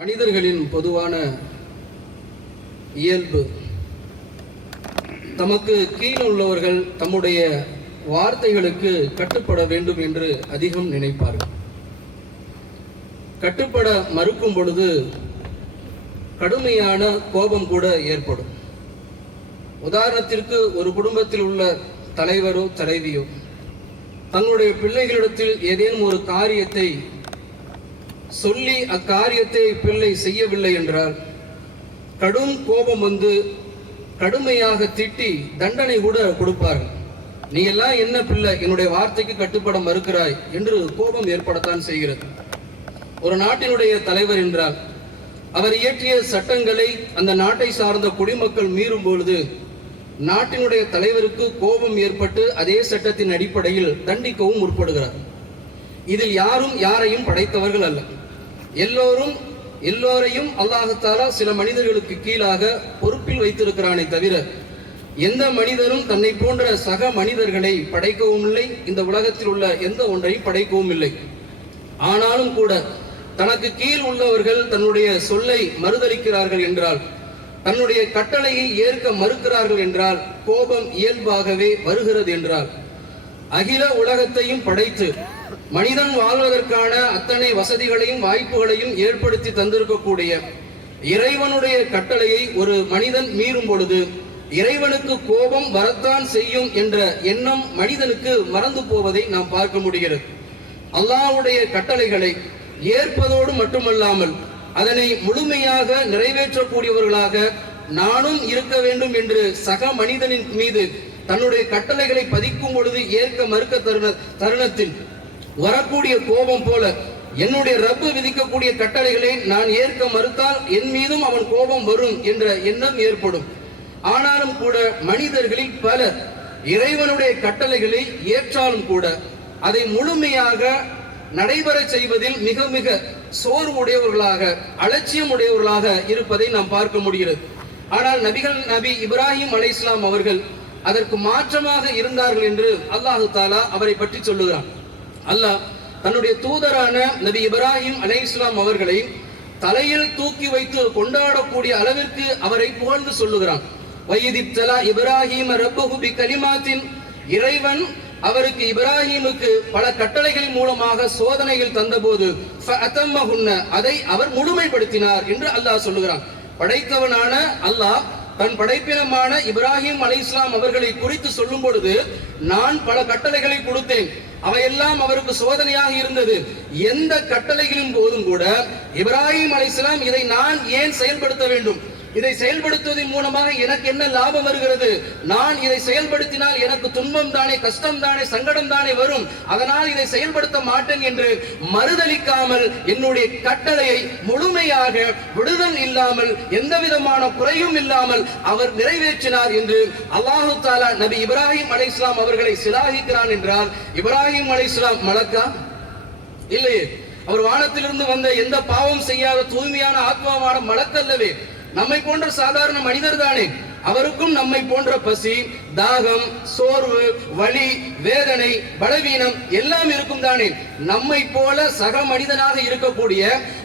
மனிதர்களின் பொதுவான இயல்பு. தமக்கு கீழ் உள்ளவர்கள் தம்முடைய வார்த்தைகளுக்கு கட்டுப்பட வேண்டும் என்று அதிகம் நினைப்பார்கள். கட்டுப்பட மறுக்கும் பொழுது கடுமையான கோபம் கூட ஏற்படும். உதாரணத்திற்கு ஒரு குடும்பத்தில் உள்ள தலைவரோ தலைவியோ தங்களுடைய பிள்ளைகளிடத்தில் ஏதேனும் ஒரு காரியத்தை சொல்லி அக்காரியத்தை பிள்ளை செய்யவில்லை என்றால் கடும் கோபம் வந்து கடுமையாக திட்டி தண்டனை கூட கொடுப்பார்கள் நீ எல்லாம் என்ன பிள்ளை என்னுடைய வார்த்தைக்கு கட்டுப்பட மறுக்கிறாய் என்று கோபம் ஏற்படத்தான் செய்கிறது. ஒரு நாட்டினுடைய தலைவர் என்றால் அவர் இயற்றிய சட்டங்களை அந்த நாட்டை சார்ந்த குடிமக்கள் மீறும் பொழுது நாட்டினுடைய தலைவருக்கு கோபம் ஏற்பட்டு அதே சட்டத்தின் அடிப்படையில் தண்டிக்கவும் முற்படுகிறார். இதில் யாரும் யாரையும் படைத்தவர்கள் அல்ல. எல்லோரும் எல்லோரையும் அல்லாஹாலா சில மனிதர்களுக்கு கீழாக பொறுப்பில் வைத்திருக்கிறானே தவிர எந்த மனிதரும் தன்னை போன்ற சக மனிதர்களை படைக்கவும் இல்லை இந்த உலகத்தில் உள்ள எந்த ஒன்றையும் படைக்கவும் இல்லை. ஆனாலும் கூட தனக்கு கீழ் உள்ளவர்கள் தன்னுடைய சொல்லை மறுதளிக்கிறார்கள் என்றால் தன்னுடைய கட்டளையை ஏற்க மறுக்கிறார்கள் என்றால் கோபம் இயல்பாகவே வருகிறது என்றால் அகில உலகத்தையும் படைத்து மனிதன் வாழ்வதற்கான அத்தனை வசதிகளையும் வாய்ப்புகளையும் ஏற்படுத்தி தந்திருக்கக்கூடிய இறைவனுடைய கட்டளையை ஒரு மனிதன் மீறும் பொழுது இறைவனுக்கு கோபம் வரத்தான் செய்யும் என்ற எண்ணம் மனிதனுக்கு மறந்து போவதை நாம் பார்க்க முடிகிறது. அல்லாவுடைய கட்டளைகளை ஏற்பதோடு மட்டுமல்லாமல் அதனை முழுமையாக நிறைவேற்றக்கூடியவர்களாக நானும் இருக்க வேண்டும் என்று சக மனிதனின் மீது தன்னுடைய கட்டளைகளை பதிக்கும் பொழுது ஏற்க மறுக்க தருண தருணத்தில் வரக்கூடிய கோபம் போல என்னுடைய ரப்பு விதிக்கக்கூடிய கட்டளைகளை நான் ஏற்க மறுத்தால் என் மீதும் அவன் கோபம் வரும் என்ற எண்ணம் ஏற்படும். ஆனாலும் கூட மனிதர்களில் பலர் இறைவனுடைய கட்டளைகளை ஏற்றாலும் கூட அதை முழுமையாக நடைபெற செய்வதில் மிக மிக சோர்வு உடையவர்களாக அலட்சியம் உடையவர்களாக இருப்பதை நாம் பார்க்க முடிகிறது. ஆனால் நபிகள் நபி இப்ராஹிம் அலைஹிஸ்ஸலாம் அவர்கள் அதற்கு மாற்றமாக இருந்தார்கள் என்று அல்லாஹு தாலா அவரை பற்றி சொல்லுகிறான். அல்லாஹ் தன்னுடைய தூதரான நபி இப்ராஹிம் இஸ்லாம் அவர்களை தலையில் தூக்கி வைத்து கொண்டாடக்கூடிய அளவிற்கு அவரை புகழ்ந்து சொல்லுகிறான். வயதித்தலா இப்ராஹிம் ரப்பகுபி கலிமாத்தின் இறைவன் அவருக்கு இப்ராஹிமுக்கு பல கட்டளைகளின் மூலமாக சோதனைகள் தந்தபோது அதை அவர் முழுமைப்படுத்தினார் என்று அல்லாஹ் சொல்லுகிறான். படைத்தவனான அல்லாஹ் தன் படைப்பினமான இப்ராஹிம் அலை இஸ்லாம் அவர்களை குறித்து சொல்லும் பொழுது நான் பல கட்டளைகளை கொடுத்தேன். அவையெல்லாம் அவருக்கு சோதனையாக இருந்தது. எந்த கட்டளைகளின் போதும் கூட இப்ராஹிம் அலை இதை நான் ஏன் செயல்படுத்த வேண்டும்? இதை செயல்படுத்துவதன் மூலமாக எனக்கு என்ன லாபம் வருகிறது? நான் இதை செயல்படுத்தினால் எனக்கு துன்பம் தானே கஷ்டம் தானே சங்கடம் தானே வரும். அதனால் இதை செயல்படுத்த மாட்டேன் என்று மறுதளிக்காமல் என்னுடைய கட்டளையை முழுமையாக விடுதல் இல்லாமல் எந்த விதமான குறையும் இல்லாமல் அவர் நிறைவேற்றினார் என்று அல்லாஹு தாலா நபி இப்ராஹிம் அலைஹிஸ்ஸலாம் அவர்களை சிலாகிக்கிறான் என்றால் இப்ராஹிம் அலைஹிஸ்ஸலாம் மலக்கா? இல்லையே. அவர் வானத்திலிருந்து வந்த எந்த பாவம் செய்யாத தூய்மையான ஆத்மாவான மலக்கல்லவே. நம்மை போன்ற சாதாரண மனிதர் தானே. அவருக்கும் நம்மை போன்ற பசி தாகம் சோர்வு வலி வேதனை பலவீனம் எல்லாம் இருக்கும் தானே. நம்மை போல சக மனிதனாக இருக்கக்கூடிய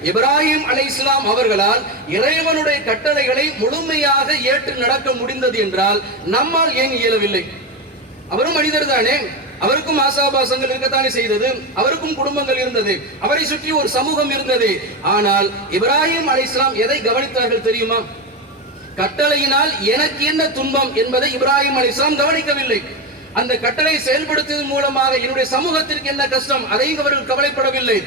இப்ராஹிம் அலை இஸ்லாம் அவர்களால் இறைவனுடைய கட்டளைகளை முழுமையாக ஏற்று நடக்க முடிந்தது என்றால் நம்மால் ஏன் இயலவில்லை? அவரும் மனிதர் தானே. அவருக்கும் ஆசாபாசங்கள் இருக்கத்தானே செய்தது? அவருக்கும் குடும்பங்கள் இருந்தது. அவரை சுற்றி ஒரு சமூகம் இருந்தது. ஆனால் இப்ராஹிம் அலைஹிஸ்ஸலாம் எதை கவனித்தார்கள் தெரியுமா? கட்டளையினால் எனக்கு என்ன துன்பம் என்பதை இப்ராஹிம் அலைஹிஸ்ஸலாம் கவனிக்கவில்லை. அந்த கட்டளை செயல்படுத்துவதன் மூலமாக என்னுடைய சமூகத்திற்கு என்ன கஷ்டம்? அதையும் அவர்கள் கவலைப்படவில்லை.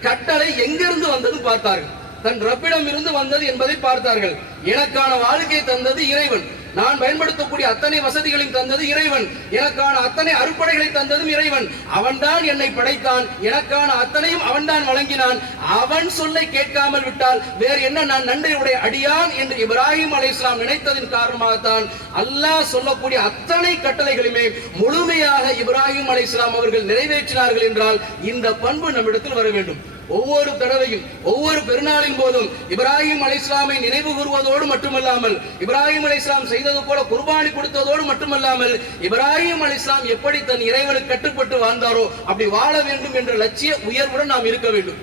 கட்டளை எங்கிருந்து வந்தது பார்த்தார்கள். தன் ரப்பிடம் இருந்து வந்தது என்பதை பார்த்தார்கள். எனக்கான வாழ்க்கை தந்தது இறைவன். நான் பயன்படுத்தக்கூடிய அத்தனை வசதிகளையும் தந்தது இறைவன். எனக்கான அத்தனை அறுப்படைகளை தந்ததும் இறைவன். அவன்தான் என்னை படைத்தான். எனக்கான அத்தனையும் அவன்தான் வழங்கினான். அவன் சொல்லை கேட்காமல் விட்டால் வேறு என்ன நான் நன்றியுடைய அடியான் என்று இப்ராஹிம் அலைஹிஸ்ஸலாம் நினைத்ததின் காரணமாகத்தான் அல்லாஹ் சொல்லக்கூடிய அத்தனை கட்டளைகளுமே முழுமையாக இப்ராஹிம் அலைஹிஸ்ஸலாம் அவர்கள் நிறைவேற்றினார்கள் என்றால் இந்த பண்பு நம்மிடத்தில் வர வேண்டும். ஒவ்வொரு தடவையும் ஒவ்வொரு பெருநாளின் போதும் இப்ராஹிம் அலைஹிஸ்ஸலாமை நினைவு கூறுவதோடு மட்டுமல்லாமல் இப்ராஹிம் அலைஹிஸ்ஸலாம் செய்தது போல குர்பானி கொடுத்ததோடு மட்டுமல்லாமல் இப்ராஹிம் அலைஹிஸ்ஸலாம் எப்படி தன் இறைவனுக்கு கட்டுப்பட்டு வாழ்ந்தாரோ அப்படி வாழ வேண்டும் என்ற லட்சிய உயர்வுடன் நாம் இருக்க வேண்டும்.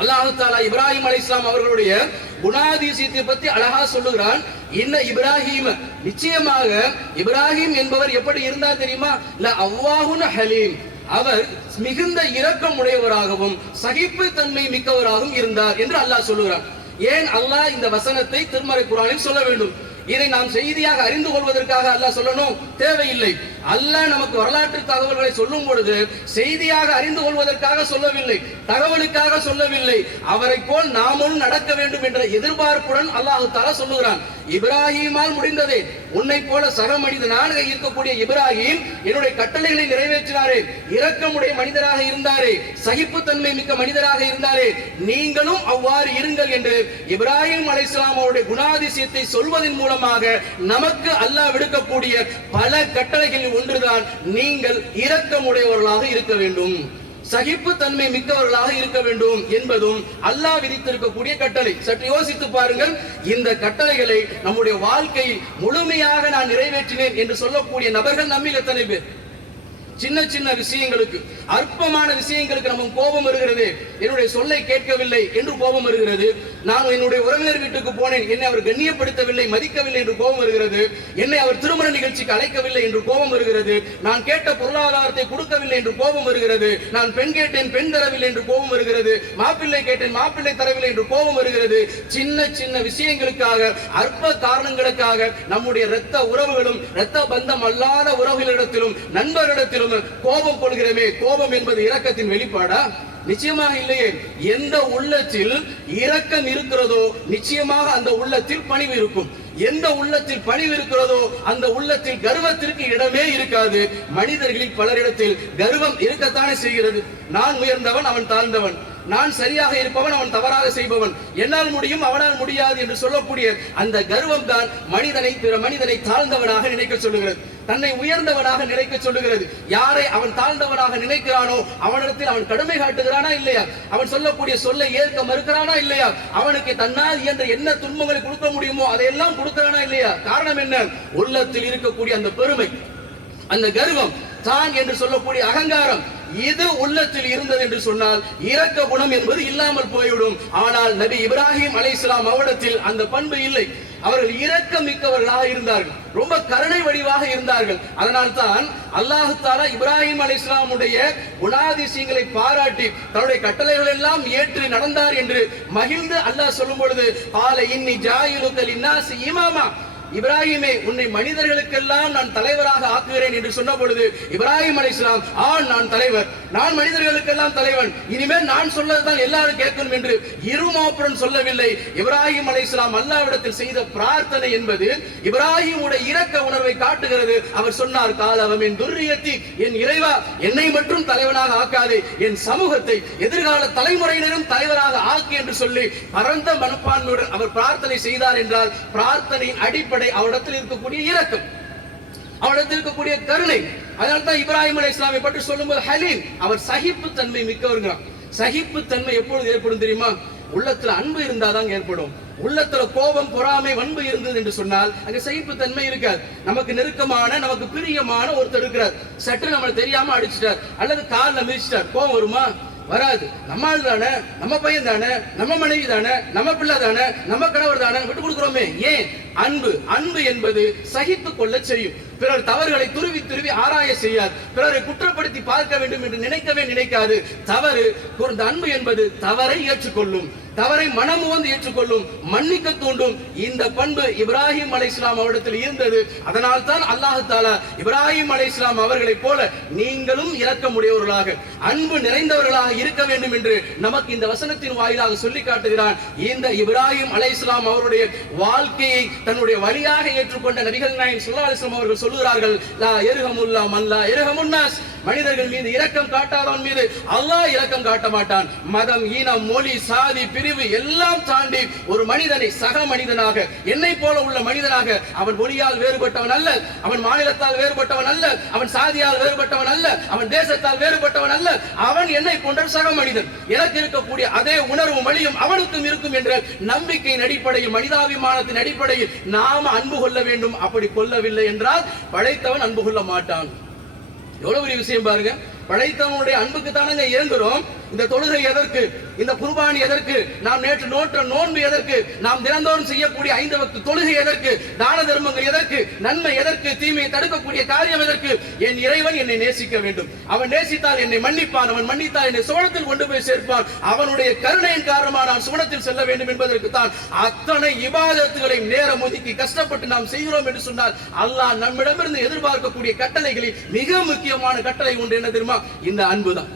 அல்லாஹு தாலா இப்ராஹிம் அலைஹிஸ்ஸலாம் அவர்களுடைய குணாதிசயத்தை பத்தி அழகா சொல்லுகிறான். இன்ன இப்ராஹிம் நிச்சயமாக இப்ராஹிம் என்பவர் எப்படி இருந்தா தெரியுமா? இல்ல அவ்வாஹுன் ஹலீம். அவர் மிகுந்த இரக்கம் உடையவராகவும் சகிப்பு தன்மை மிக்கவராகவும் இருந்தார் என்று அல்லாஹ் சொல்லுகிறார் ஏன் அல்லாஹ் இந்த வசனத்தை திருமறை குரானில் சொல்ல வேண்டும்? இதை நாம் செய்தியாக அறிந்து கொள்வதற்காக அல்லாஹ் சொல்லணும்? தேவையில்லை. அல்லாஹ் நமக்கு வரலாற்று தகவல்களை சொல்லும் பொழுது செய்தியாக அறிந்து கொள்வதற்காக சொல்லவில்லை தகவலுக்காக சொல்லவில்லை. அவரை போல் நாமும் நடக்க வேண்டும் என்ற எதிர்பார்ப்புடன் அல்லாஹு தாலா சொல்லுகிறான். இப்ராஹிமால் முடிந்ததே. உன்னை போல சக மனிதனாக இருக்கக்கூடிய இப்ராஹிம் என்னுடைய கட்டளைகளை நிறைவேற்றினாரே. இரக்கமுடைய மனிதராக இருந்தாரே. சகிப்புத்தன்மை மிக்க மனிதராக இருந்தாரே. நீங்களும் அவ்வாறு இருங்கள் என்று இப்ராஹிம் அலைஹிஸ்ஸலாம் அவருடைய குணாதிசயத்தை சொல்வதன் மூலமாக நமக்கு அல்லாஹ் விடுக்கக்கூடிய பல கட்டளைகளில் ஒன்றுதான் நீங்கள் இரக்கமுடையவர்களாக இருக்க வேண்டும். சகிப்பு தன்மை மிக்கவர்களாக இருக்க வேண்டும் என்பதும் அல்லாஹ் விதித்திருக்கக்கூடிய கட்டளை. சற்று யோசித்து பாருங்கள் இந்த கட்டளைகளை நம்முடைய வாழ்க்கையில் முழுமையாக நான் நிறைவேற்றினேன் என்று சொல்லக்கூடிய நபர்கள் நம்மில் எத்தனை பேர்? சின்ன சின்ன விஷயங்களுக்கு அற்பமான விஷயங்களுக்கு நமக்கு கோபம் வருகிறது. என்னுடைய சொல்லை கேட்கவில்லை என்று கோபம் வருகிறது. நான் என்னுடைய உறவினர் வீட்டுக்கு போனேன். என்னை அவர் கண்ணியப்படுத்தவில்லை மதிக்கவில்லை என்று கோபம் வருகிறது. என்னை அவர் திருமண நிகழ்ச்சிக்கு அழைக்கவில்லை என்று கோபம் வருகிறது. நான் கேட்ட பொருளாதாரத்தை கொடுக்கவில்லை என்று கோபம் வருகிறது. நான் பெண் கேட்டேன் பெண் தரவில்லை என்று கோபம் வருகிறது. மாப்பிள்ளை கேட்டேன் மாப்பிள்ளை தரவில்லை என்று கோபம் வருகிறது. சின்ன சின்ன விஷயங்களுக்காக அற்ப காரணங்களுக்காக நம்முடைய இரத்த உறவுகளும் இரத்த பந்தம் அல்லாத உறவுகளிடத்திலும் நண்பர்களிடத்திலும் கோபம் கொள்கிறோமே. கோபம் என்பது இரக்கத்தின் வெளிப்பாடா? நிச்சயமாக இல்லையே. எந்த உள்ளத்தில் இரக்கம் இருக்கிறதோ நிச்சயமாக அந்த உள்ளத்தில் பணிவு இருக்கும். எந்த உள்ளத்தில் பணிவு இருக்கிறதோ அந்த உள்ளத்தில் கர்வத்திற்கு இடமே இருக்காது. மனிதர்களில் பலரிடத்தில் கர்வம் இருக்கத்தானே செய்கிறது. நான் உயர்ந்தவன் அவன் தாழ்ந்தவன். நான் சரியாக இருப்பவன் அவன் தவறாக செய்பவன். என்னால் முடியும் அவனால் முடியாது என்று சொல்லக்கூடிய அந்த கர்வம் தான் மனிதனை பிற மனிதனை தாழ்ந்தவனாக நினைக்க சொல்லுகிறது. தன்னை உயர்ந்தவனாக நினைக்க சொல்லுகிறது. யாரை அவன் தாழ்ந்தவனாக நினைக்கிறானோ அவனிடத்தில் அவன் கடுமை காட்டுகிறானா இல்லையா? அவன் சொல்லக்கூடிய சொல்லை ஏற்க மறுக்கிறானா இல்லையா? அவனுக்கு தன்னால் என்ற என்ன துன்பங்களை கொடுக்க முடியுமோ அதையெல்லாம் கொடுக்கிறானா இல்லையா? காரணம் என்ன? உள்ளத்தில் இருக்கக்கூடிய அந்த பெருமை அந்த கர்வம் தான் என்று சொல்லக்கூடிய அகங்காரம் இது உள்ளத்தில் இருந்தது என்று சொன்னால் இரக்க குணம் என்பது இல்லாமல் போய்விடும். ஆனால் நபி இப்ராஹிம் அலை இஸ்லாம் அவரிடத்தில் அந்த பண்பு இல்லை. அவர்கள் இரக்கம் மிக்கவர்களாக இருந்தார்கள். ரொம்ப கருணை வடிவாக இருந்தார்கள். அதனால் தான் அல்லாஹு தாலா இப்ராஹிம் இஸ்லாமுடைய குணாதிசயங்களை பாராட்டி தன்னுடைய கட்டளைகள் எல்லாம் ஏற்று நடந்தார் என்று மகிழ்ந்து அல்லாஹ் சொல்லும் பொழுது ஆல இன்னி ஜாயிலுக்கல் இன்னாசி இமாமா. இப்ராஹிமே உன்னை மனிதர்களுக்கெல்லாம் நான் தலைவராக ஆக்குகிறேன் என்று சொன்ன பொழுது இப்ராஹிம் அலி இஸ்லாம் ஆண் நான் தலைவர். நான் மனிதர்களுக்கெல்லாம் தலைவன். இனிமேல் நான் சொல்லதுதான் எல்லாரும் கேட்கணும் என்று இருமாப்புடன் சொல்லவில்லை. இப்ராஹிம் அலி இஸ்லாம் அல்லாவிடத்தில் செய்த பிரார்த்தனை என்பது இப்ராஹிமுடைய இரக்க உணர்வை காட்டுகிறது. அவர் சொன்னார் காலவம் என் துர்ரியத்தி. என் இறைவா என்னை மட்டும் தலைவனாக ஆக்காதே. என் சமூகத்தை எதிர்கால தலைமுறையினரும் தலைவராக ஆக்கு என்று சொல்லி பரந்த மனப்பான்மையுடன் அவர் பிரார்த்தனை செய்தார் என்றால் பிரார்த்தனையின் அடிப்படை அடிப்படை அவரிடத்தில் இருக்கக்கூடிய இரக்கம் அவரிடத்தில் இருக்கக்கூடிய கருணை. அதனால தான் இப்ராஹிம் அலி இஸ்லாமை பற்றி சொல்லும்போது ஹலீம் அவர் சகிப்பு தன்மை மிக்கவருங்கிறார் சகிப்பு தன்மை எப்பொழுது ஏற்படும் தெரியுமா? உள்ளத்துல அன்பு இருந்தாதான் ஏற்படும். உள்ளத்துல கோபம் பொறாமை வன்பு இருந்தது என்று சொன்னால் அங்க சகிப்பு தன்மை இருக்காது. நமக்கு நெருக்கமான நமக்கு பிரியமான ஒருத்தர் இருக்கிறார். சற்று நம்மளை தெரியாம அடிச்சிட்டார். அல்லது கால்ல மிதிச்சிட்டார். கோபம் வருமா? வராது. நம்ம ஆள் தானே நம்ம பையன் தானே நம்ம மனைவி தானே நம்ம பிள்ளை தானே நம்ம கணவர் தானே விட்டு கொடுக்குறோமே. ஏன்? அன்பு அன்பு என்பது சகித்துக் கொள்ள செய்யும். பிறர் தவறுகளை துருவி துருவி ஆராய செய்யாது. பிறரை குற்றப்படுத்தி பார்க்க வேண்டும் என்று நினைக்கவே நினைக்காது. தவறு இந்த அன்பு என்பது தவறை ஏற்றுக்கொள்ளும். தவறை மனமுவந்து ஏற்றுக்கொள்ளும் மன்னிக்க தூண்டும் இந்த பண்பு இப்ராஹிம் அலை இஸ்லாம் அவரிடத்தில் இருந்தது. அதனால் தான் அல்லாஹு தாலா இப்ராஹிம் அலை இஸ்லாம் அவர்களைப் போல நீங்களும் இரக்கமுடையவர்களாக அன்பு நிறைந்தவர்களாக இருக்க வேண்டும் என்று நமக்கு இந்த வசனத்தின் வாயிலாக சொல்லி காட்டுகிறான். இந்த இப்ராஹிம் அலை இஸ்லாம் அவருடைய வாழ்க்கையை தன்னுடைய வழியாக ஏற்றுக்கொண்ட நபிகள் நாயன் சுல்லா அலிஸ்லாம் அவர்கள் சொல்லுகிறார்கள் லா எருகமுல்லா மல்லா எருகமுன்னாஸ் மனிதர்கள் மீது இரக்கம் காட்டாதவன் மீது அல்லாஹ் இரக்கம் காட்ட மாட்டான். மதம் ஈனம் மொழி சாதி பிரிவு எல்லாம் தாண்டி ஒரு மனிதனை சக மனிதனாக என்னை போல உள்ள மனிதனாக அவன் மொழியால் வேறுபட்டவன் அல்ல அவன் மாநிலத்தால் வேறுபட்டவன் அல்ல அவன் சாதியால் வேறுபட்டவன் அல்ல அவன் தேசத்தால் வேறுபட்டவன் அல்ல அவன் என்னை போன்ற சக மனிதன். எனக்கு இருக்கக்கூடிய அதே உணர்வு மொழியும் அவனுக்கும் இருக்கும் என்ற நம்பிக்கையின் அடிப்படையில் மனிதாபிமானத்தின் அடிப்படையில் நாம அன்பு கொள்ள வேண்டும். அப்படி கொள்ளவில்லை என்றால் படைத்தவன் அன்பு கொள்ள மாட்டான். எவ்வளவு பெரிய விஷயம் பாருங்க. படைத்தவனுடைய அன்புக்கு தானங்க இயங்குறோம். இந்த தொழுகை எதற்கு? இந்த குர்பானி எதற்கு? நாம் நேற்று நோற்ற நோன்பு எதற்கு? நாம் தினந்தோறும் செய்யக்கூடிய ஐந்து வக்து தொழுகை எதற்கு? தான தர்மங்கள் எதற்கு? நன்மை எதற்கு? தீமையை தடுக்கக்கூடிய காரியம் எதற்கு? என் இறைவன் என்னை நேசிக்க வேண்டும். அவன் நேசித்தால் என்னை மன்னிப்பான். அவன் மன்னித்தால் என்னை சோழத்தில் கொண்டு போய் சேர்ப்பான். அவனுடைய கருணையின் காரணமாக நான் சுவனத்தில் செல்ல வேண்டும் என்பதற்கு தான் அத்தனை இபாதத்துகளையும் நேரம் ஒதுக்கி கஷ்டப்பட்டு நாம் செய்கிறோம் என்று சொன்னால் அல்லாஹ் நம்மிடமிருந்து எதிர்பார்க்கக்கூடிய கட்டளைகளில் மிக முக்கியமான கட்டளை ஒன்று என்ன தெரியுமா? இந்த அன்பு தான்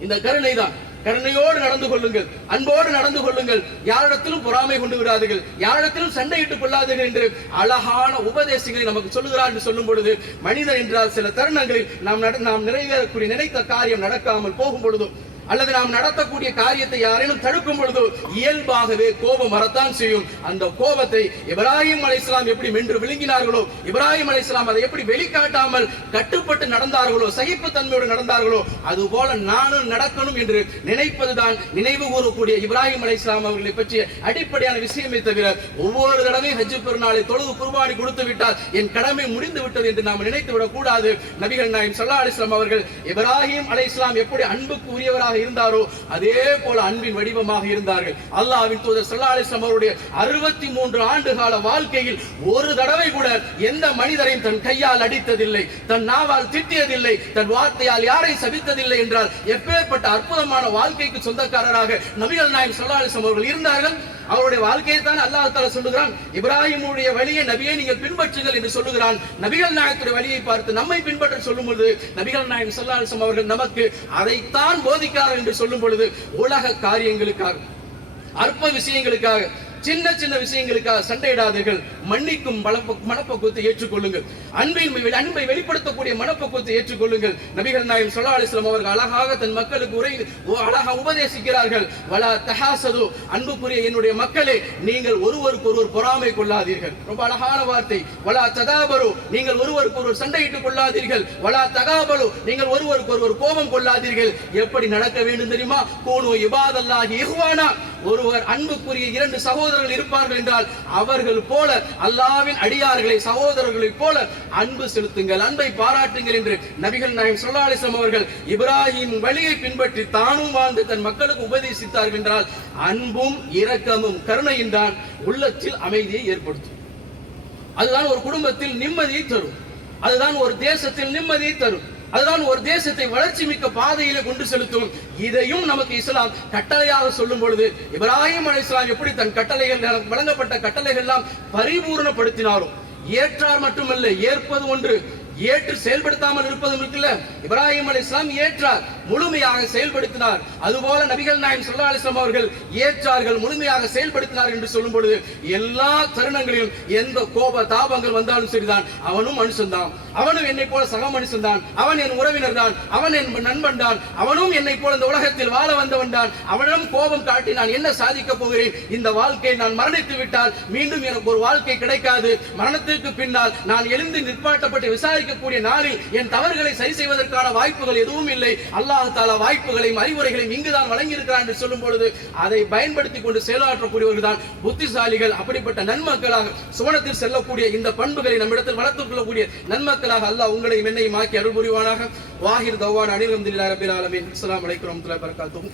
இந்த கருணை தான் கருணையோடு நடந்து கொள்ளுங்கள். அன்போடு நடந்து கொள்ளுங்கள். யாரிடத்திலும் பொறாமை கொண்டு விடாதீர்கள். யாரிடத்திலும் சண்டையிட்டுக் கொள்ளாதீர்கள் என்று அழகான உபதேசங்களை நமக்கு சொல்லுகிறார் என்று சொல்லும் பொழுது மனிதன் என்றால் சில தருணங்களில் நாம் நட- நாம் நிறைவேறக்கூடிய நினைத்த காரியம் நடக்காமல் போகும் பொழுதும் அல்லது நாம் நடத்தக்கூடிய காரியத்தை யாரேனும் தடுக்கும் பொழுது இயல்பாகவே கோபம் வரத்தான் செய்யும். அந்த கோபத்தை இப்ராஹிம் அலைஹிஸ்ஸலாம் எப்படி மென்று விழுங்கினார்களோ இப்ராஹிம் அலைஹிஸ்ஸலாம் அதை எப்படி வெளிக்காட்டாமல் கட்டுப்பட்டு நடந்தார்களோ சகிப்பு தன்மையோடு நடந்தார்களோ அதுபோல நானும் நடக்கணும் என்று நினைப்பதுதான் நினைவு கூறக்கூடிய இப்ராஹிம் அலைஹிஸ்ஸலாம் அவர்களை பற்றிய அடிப்படையான விஷயமே தவிர ஒவ்வொரு தடவையும் ஹஜ் பெருநாளை தொழுது குர்பானி கொடுத்து விட்டால் என் கடமை முடிந்து விட்டது என்று நாம் நினைத்து விடக்கூடாது நபிகள் நாயம் சல்லா அலிஸ்லாம் அவர்கள் இப்ராஹிம் அலைஹிஸ்ஸலாம் எப்படி அன்புக்கு உரியவராக இருந்தாரோ அதே போல அன்பின் வடிவமாக இருந்தார்கள். அல்லாவின் தூதர் சல்லா அவருடைய அறுபத்தி மூன்று ஆண்டு கால வாழ்க்கையில் ஒரு தடவை கூட எந்த மனிதரையும் தன் கையால் அடித்ததில்லை தன் நாவால் திட்டியதில்லை தன் வார்த்தையால் யாரை சபித்ததில்லை என்றால் எப்பேற்பட்ட அற்புதமான வாழ்க்கைக்கு சொந்தக்காரராக நபிகள் நாயகம் சல்லா அவர்கள் இருந்தார்கள்? அவருடைய வாழ்க்கையை தான் அல்லாஹ் தால சொல்லுகிறான். இப்ராஹிமுடைய வழியை நபியை நீங்கள் பின்பற்றுங்கள் என்று சொல்லுகிறான். நபிகள் நாயகத்துடைய வழியை பார்த்து நம்மை பின்பற்ற சொல்லும் பொழுது நபிகள் நாயகம் சொல்லாசம் அவர்கள் நமக்கு அதைத்தான் போதிக்கிறார் என்று சொல்லும் பொழுது உலக காரியங்களுக்காக அற்ப விஷயங்களுக்காக சின்ன சின்ன விஷயங்களுக்காக சண்டையிடாதீர்கள். மன்னிக்கும் மனப்ப- மனப்பக்குவத்தை ஏற்றுக்கொள்ளுங்கள். அன்பின் அன்பை வெளிப்படுத்தக்கூடிய மனப்பக்குவத்தை ஏற்றுக்கொள்ளுங்கள். நபிகள் நாயம் சொல்லா அலிஸ்லாம் அவர்கள் அழகாக தன் மக்களுக்கு உரை அழகாக உபதேசிக்கிறார்கள். வலா தஹாசது அன்புக்குரிய என்னுடைய மக்களே நீங்கள் ஒருவருக்கு ஒருவர் பொறாமை கொள்ளாதீர்கள். ரொம்ப அழகான வார்த்தை. வலா ததாபரு நீங்கள் ஒருவருக்கு ஒருவர் சண்டையிட்டுக் கொள்ளாதீர்கள். வலா தகாபலோ நீங்கள் ஒருவருக்கு ஒருவர் கோபம் கொள்ளாதீர்கள். எப்படி நடக்க வேண்டும் தெரியுமா? கூனு இபாதல்லாகி இஹ்வானா ஒருவர் அன்புக்குரிய இரண்டு சகோதரர்கள் இருப்பார்கள் என்றால் அவர்கள் போல அல்லாவின் அடியார்களை சகோதரர்களைப் போல அன்பு செலுத்துங்கள் அன்பை பாராட்டுங்கள் என்று நபிகள் நாயம் சொல்லாலிசம் அவர்கள் இப்ராஹிம் வழியை பின்பற்றி தானும் வாழ்ந்து தன் மக்களுக்கு உபதேசித்தார்கள் என்றால் அன்பும் இரக்கமும் கருணையும் தான் உள்ளத்தில் அமைதியை ஏற்படுத்தும். அதுதான் ஒரு குடும்பத்தில் நிம்மதியை தரும். அதுதான் ஒரு தேசத்தில் நிம்மதியை தரும். அதுதான் ஒரு தேசத்தை வளர்ச்சி மிக்க பாதையிலே கொண்டு செலுத்தும் இதையும் நமக்கு இஸ்லாம் கட்டளையாக சொல்லும் பொழுது இப்ராஹிம் அலைஹிஸ்ஸலாம் எப்படி தன் கட்டளைகள் வழங்கப்பட்ட கட்டளைகள் எல்லாம் பரிபூர்ணப்படுத்தினாரோ ஏற்றார் மட்டுமல்ல ஏற்பது ஒன்று. ஏற்று செயல்படுத்தாமல் இருப்பதும் இருக்குல்ல? இப்ராஹிம் அலைஹிஸ்ஸலாம் ஏற்றார் முழுமையாக செயல்படுத்தினார். அதுபோல நபிகள் நாயம் சொல்லா அலைஹி அவர்கள் ஏற்றார்கள் முழுமையாக செயல்படுத்தினார் என்று சொல்லும் பொழுது எல்லா தருணங்களிலும் எந்த கோப தாபங்கள் வந்தாலும் சரிதான். அவனும் மனுஷன்தான். அவனும் என்னை போல சக மனுஷன்தான். அவன் என் உறவினர் தான். அவன் என் நண்பன் தான். அவனும் என்னை போல இந்த உலகத்தில் வாழ வந்தவன் தான். அவனிடம் கோபம் காட்டி நான் என்ன சாதிக்க போகிறேன்? இந்த வாழ்க்கையை நான் மரணித்து விட்டால் மீண்டும் எனக்கு ஒரு வாழ்க்கை கிடைக்காது. மரணத்திற்கு பின்னால் நான் எழுந்து நிற்பாட்டப்பட்டு விசாரிக்க இருக்கக்கூடிய நாளில் என் தவறுகளை சரி செய்வதற்கான வாய்ப்புகள் எதுவும் இல்லை. அல்லாஹ் தாலா வாய்ப்புகளையும் அறிவுரைகளையும் இங்குதான் வழங்கியிருக்கிறான் என்று சொல்லும் பொழுது அதை பயன்படுத்தி கொண்டு செயலாற்றக்கூடியவர்கள் தான் புத்திசாலிகள் அப்படிப்பட்ட நன்மக்களாக சுவனத்தில் செல்லக்கூடிய இந்த பண்புகளை நம்மிடத்தில் வளர்த்துக் கொள்ளக்கூடிய நன்மக்களாக அல்லாஹ் உங்களை என்னையும் ஆக்கி அருள் புரிவானாக வாஹிர் தவான் அனில் ரபில் ஆலமின். அஸ்லாம் வலைக்கம் வரமத்துல வரகாத்தும்